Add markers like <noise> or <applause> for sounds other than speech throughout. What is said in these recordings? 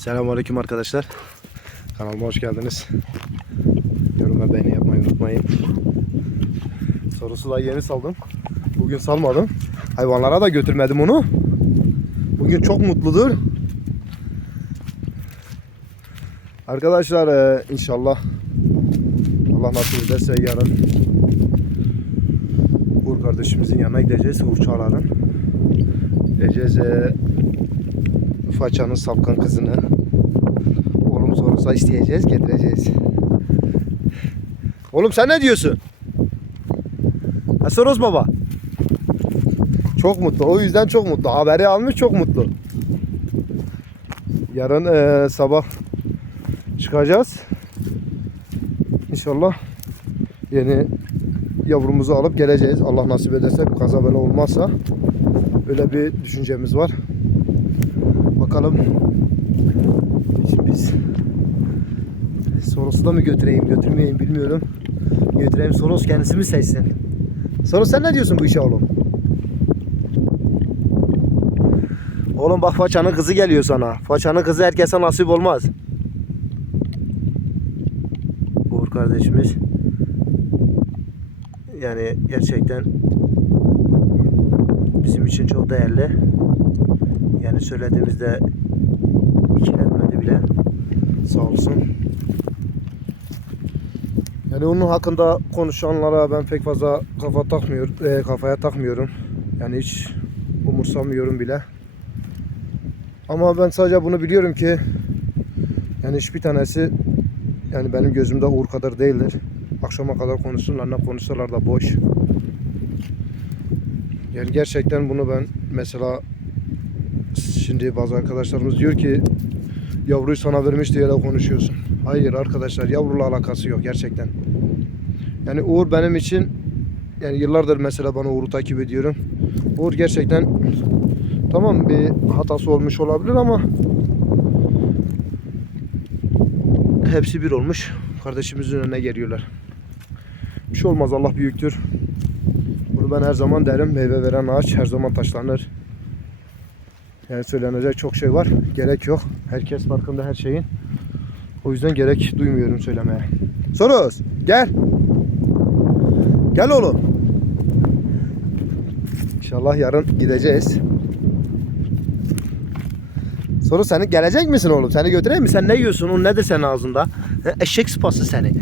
Selamünaleyküm arkadaşlar. Kanalıma hoş geldiniz. Yorum ve beğeni yapmayı unutmayın. Sorusu da yeni saldım. Bugün salmadım. Hayvanlara da götürmedim onu. Bugün çok mutludur. Arkadaşlar e, inşallah Allah nasip ederse yarın Uğur kardeşimizin yanına gideceğiz. Uğur Çağlar'ın. Gideceğiz e, Façanın sapkın kızını oğlum sorulsa isteyeceğiz, getireceğiz. Oğlum sen ne diyorsun? Soros baba. Çok mutlu. O yüzden çok mutlu. Haberi almış çok mutlu. Yarın eee, sabah çıkacağız. İnşallah yeni yavrumuzu alıp geleceğiz. Allah nasip ederse kaza bela olmazsa öyle bir düşüncemiz var. Bakalım. Şimdi biz Soros'u da mı götüreyim, götürmeyeyim bilmiyorum. Götüreyim Soros kendisi mi seçsin? Soros sen ne diyorsun bu işe oğlum? Oğlum bak Façanın kızı geliyor sana. Façanın kızı herkese nasip olmaz. Uğur kardeşimiz. Yani gerçekten bizim için çok değerli. Yani söylediğimizde ikilenmedi bile. Sağ olsun. Yani onun hakkında konuşanlara ben pek fazla kafa takmıyorum, e, kafaya takmıyorum. Yani hiç umursamıyorum bile. Ama ben sadece bunu biliyorum ki yani hiçbir tanesi yani benim gözümde Uğur kadar değildir. Akşama kadar konuşsunlar ne konuşsalar da boş. Yani gerçekten bunu ben mesela Şimdi bazı arkadaşlarımız diyor ki yavruyu sana vermiş diye konuşuyorsun. Hayır arkadaşlar yavruyla alakası yok gerçekten. Yani Uğur benim için yani yıllardır mesela bana Uğur'u takip ediyorum. Uğur gerçekten tamam bir hatası olmuş olabilir ama hepsi bir olmuş. Kardeşimizin önüne geliyorlar. Bir şey olmaz Allah büyüktür. Bunu ben her zaman derim. Meyve veren ağaç her zaman taşlanır. Yani söylenecek çok şey var. Gerek yok. Herkes farkında her şeyin. O yüzden gerek duymuyorum söylemeye. Soros gel. Gel oğlum. İnşallah yarın gideceğiz. Soru seni gelecek misin oğlum? Seni götüreyim mi? Sen ne yiyorsun? O nedir senin ağzında? Eşek sıpası seni.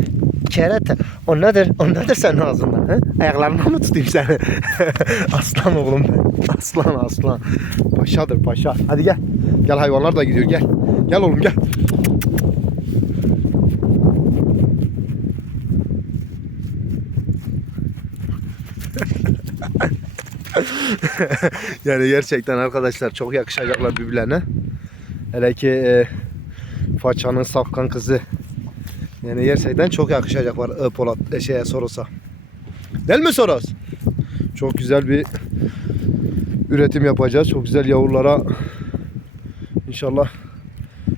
Kerete. O nedir? O nedir senin ağzında? He? Ayaklarına mı tutayım seni? <laughs> aslan oğlum ben. Aslan aslan. Paşadır paşa. Hadi gel. Gel hayvanlar da gidiyor gel. Gel oğlum gel. <laughs> yani gerçekten arkadaşlar çok yakışacaklar birbirlerine. Hele ki e, Façanın safkan kızı. Yani gerçekten çok yakışacaklar e, Polat e, şeye Soros'a. Değil mi Soros? Çok güzel bir üretim yapacağız. Çok güzel yavrulara inşallah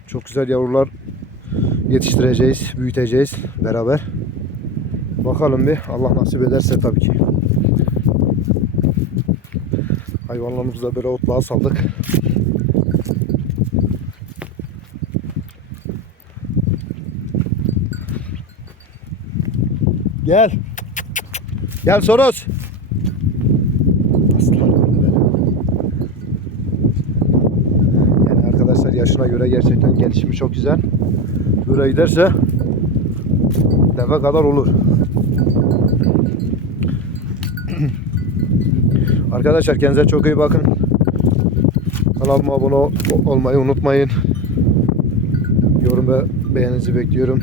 çok güzel yavrular yetiştireceğiz, büyüteceğiz beraber. Bakalım bir Allah nasip ederse tabii ki. Hayvanlarımızı da böyle otluğa saldık. Gel. Gel Soros. Yani arkadaşlar yaşına göre gerçekten gelişimi çok güzel. Böyle giderse deve kadar olur. <clears throat> Arkadaşlar kendinize çok iyi bakın. Kanalıma abone ol- olmayı unutmayın. Yorum ve beğeninizi bekliyorum.